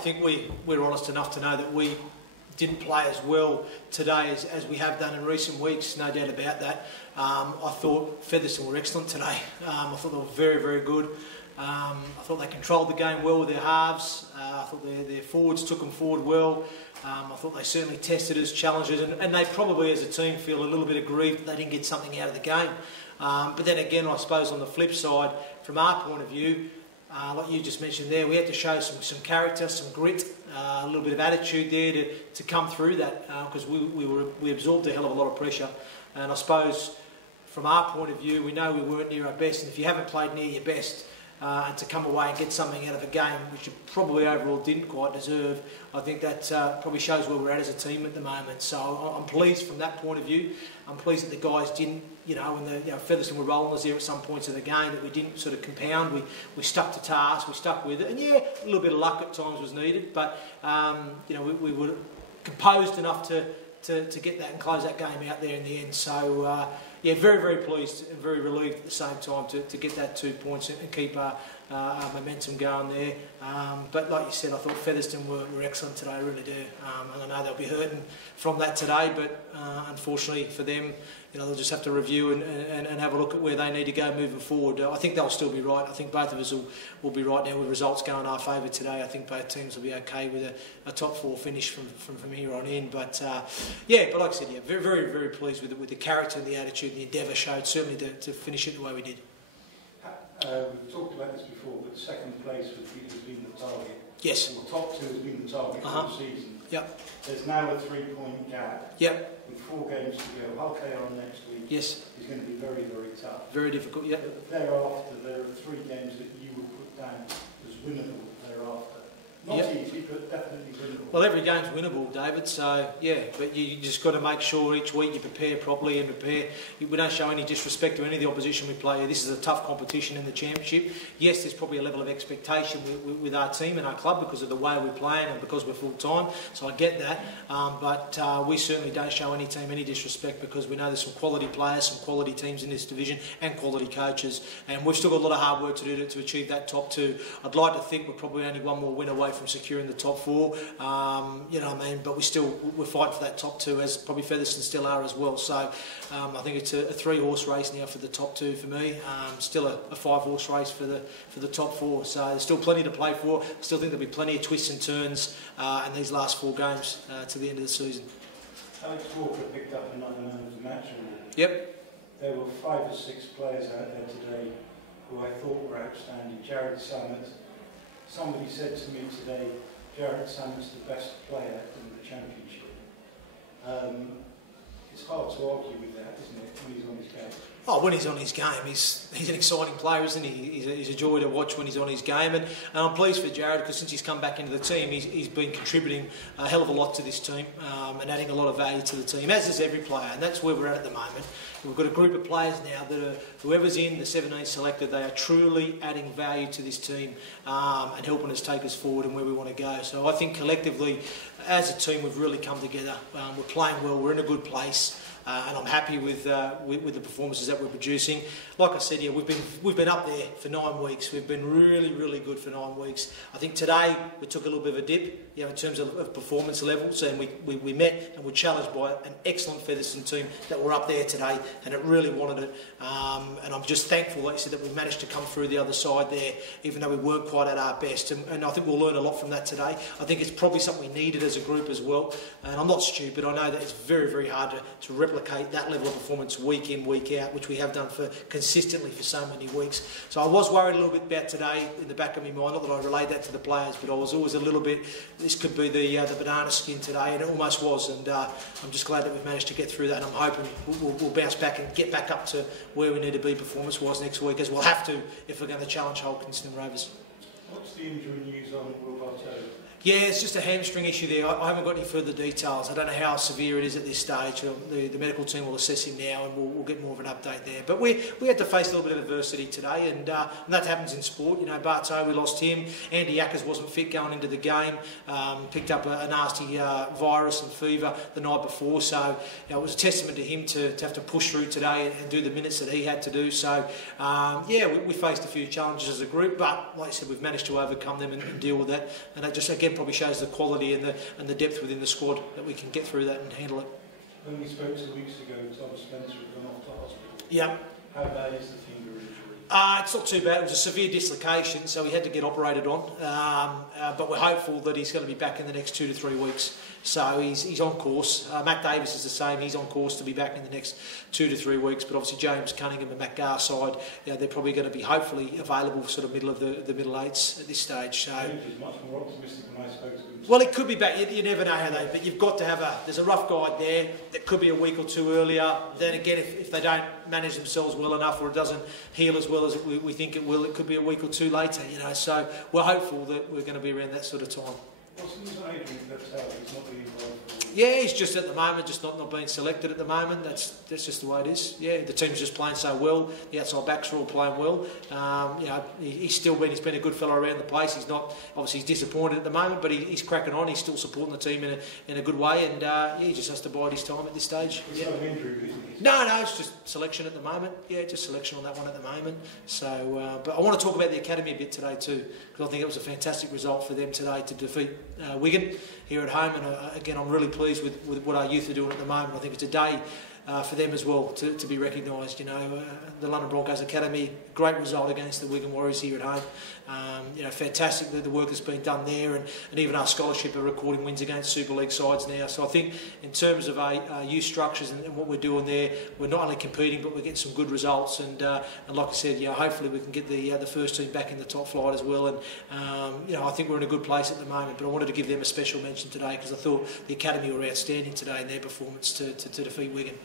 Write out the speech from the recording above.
think we're honest enough to know that we didn't play as well today as we have done in recent weeks, no doubt about that. I thought Featherstone were excellent today. I thought they were very, very good. I thought they controlled the game well with their halves. I thought their forwards took them forward well. I thought they certainly tested us, challenged us, and they probably as a team feel a little bit aggrieved that they didn't get something out of the game. But then again, I suppose on the flip side, from our point of view, like you just mentioned there, we had to show some character, some grit, a little bit of attitude there to come through that, because we absorbed a hell of a lot of pressure. And I suppose from our point of view, we know we weren't near our best, and if you haven't played near your best, and to come away and get something out of a game which you probably overall didn't quite deserve, I think that probably shows where we're at as a team at the moment. So I'm pleased from that point of view. I'm pleased that the guys didn't, when Featherstone were rolling us there at some points of the game, that we didn't sort of compound. We stuck to task, we stuck with it, and yeah, a little bit of luck at times was needed, but we were composed enough to get that and close that game out there in the end. So yeah, very, very pleased and very relieved at the same time to get that 2 points and keep our momentum going there. But like you said, I thought Featherstone were excellent today, I really do. And I know they'll be hurting from that today, but unfortunately for them, they'll just have to review and have a look at where they need to go moving forward. I think they'll still be right. I think both of us will be right now with results going our favour today. I think both teams will be okay with a top 4 finish from here on in. But but like I said, yeah, very, very, very pleased with the character and the attitude and the endeavour showed, certainly to finish it the way we did. We've talked about this before, but second place has been the target. Yes. Or top 2 has been the target for the season. Yep. There's now a 3-point gap. Yep. With 4 games to go. Hull on next week. Yes. Is going to be very, very tough. Very difficult. Yep. But thereafter, there are 3 games that you will put down as winnable thereafter. Not easy, but definitely winnable. Well, every game's winnable, David, so yeah, but you just got to make sure each week you prepare properly and we don't show any disrespect to any of the opposition we play. This is a tough competition in the championship. Yes, there's probably a level of expectation with our team and our club because of the way we're playing and because we're full-time, so I get that, but we certainly don't show any team any disrespect because we know there's some quality players, some quality teams in this division and quality coaches, and we've still got a lot of hard work to do to achieve that top 2. I'd like to think we're probably only one more win away from securing the top 4, but we're fighting for that top 2, as probably Featherstone still are as well. So I think it's a 3-horse race now for the top 2 for me. Still a 5-horse race for the top 4. So there's still plenty to play for. I still think there'll be plenty of twists and turns in these last 4 games to the end of the season. Alex Walker picked up another man of the match award. Yep. There were 5 or 6 players out there today who I thought were outstanding. Jared Sammett. Somebody said to me today, Jared Sammett's the best player in the championship. It's hard to argue with that, isn't it, when he's on his game? Oh, when he's on his game, he's an exciting player, isn't he? He's a joy to watch when he's on his game, and I'm pleased for Jared because since he's come back into the team, he's been contributing a hell of a lot to this team and adding a lot of value to the team, as is every player, and that's where we're at the moment. We've got a group of players now that are, whoever's in the 17 selected, they are truly adding value to this team and helping us take us forward and where we want to go. So I think collectively, as a team, we've really come together. We're playing well, we're in a good place. And I'm happy with the performances that we're producing. Like I said, yeah, we've been up there for 9 weeks. We've been really, really good for 9 weeks. I think today we took a little bit of a dip, in terms of performance levels, and we met and were challenged by an excellent Featherstone team that were up there today, and it really wanted it. And I'm just thankful, like you said, that we managed to come through the other side there, even though we weren't quite at our best. And I think we'll learn a lot from that today. I think it's probably something we needed as a group as well. And I'm not stupid. I know that it's very, very hard to replicate that level of performance week in, week out, which we have done consistently for so many weeks. So I was worried a little bit about today in the back of my mind. Not that I relayed that to the players, but I was always a little bit, this could be the banana skin today, and it almost was. And I'm just glad that we've managed to get through that, and I'm hoping we'll bounce back and get back up to where we need to be performance-wise next week, as we'll have to if we're going to challenge Hulkinson and Rovers. What's the injury news on Roberto? Yeah, it's just a hamstring issue there. I haven't got any further details. I don't know how severe it is at this stage. The medical team will assess him now, and we'll get more of an update there. But we had to face a little bit of adversity today, and that happens in sport. Barto, we lost him. Andy Yackers wasn't fit going into the game. Picked up a nasty virus and fever the night before. So it was a testament to him to have to push through today and do the minutes that he had to do. So we faced a few challenges as a group, but like I said, we've managed to overcome them and deal with that. And that just again again probably shows the quality and the depth within the squad that we can get through that and handle it. When we spoke 2 weeks ago, Tom Spencer had gone off to hospital. Yeah. How bad is the finger injury? It's not too bad. It was a severe dislocation, so he had to get operated on. But we're hopeful that he's going to be back in the next 2 to 3 weeks. So he's on course. Matt Davis is the same. He's on course to be back in the next 2 to 3 weeks. But obviously James Cunningham and Matt Garside, they're probably going to be hopefully available sort of middle of the middle eights at this stage. So. I think he's much more optimistic than I spoke to him. Well, it could be back. You never know how they. But you've got to have there's a rough guide there. That could be a week or two earlier. Then again, if they don't manage themselves well enough, or it doesn't heal as well as we think it will, it could be a week or two later. So we're hopeful that we're going to be around that sort of time. What's the news on Adrian Featherstone? He's not being involved. Yeah, he's just at the moment, just not being selected at the moment. That's just the way it is. Yeah, the team's just playing so well. The outside backs are all playing well. He's been a good fellow around the place. He's not obviously he's disappointed at the moment, but he's cracking on. He's still supporting the team in a good way, and he just has to bide his time at this stage. It's not an injury, isn't it? No, it's just selection at the moment. Yeah, just selection on that one at the moment. So, but I want to talk about the academy a bit today too, because I think it was a fantastic result for them today to defeat Wigan here at home, and again, I'm really pleased with what our youth are doing at the moment. I think it's a day for them as well to be recognised. The London Broncos Academy, great result against the Wigan Warriors here at home. Fantastic the work that's been done there, and even our scholarship are recording wins against Super League sides now. So I think in terms of our youth structures and what we're doing there, we're not only competing, but we're getting some good results. And like I said, hopefully we can get the first team back in the top flight as well. And I think we're in a good place at the moment. But I wanted to give them a special mention today because I thought the academy were outstanding today in their performance to defeat Wigan.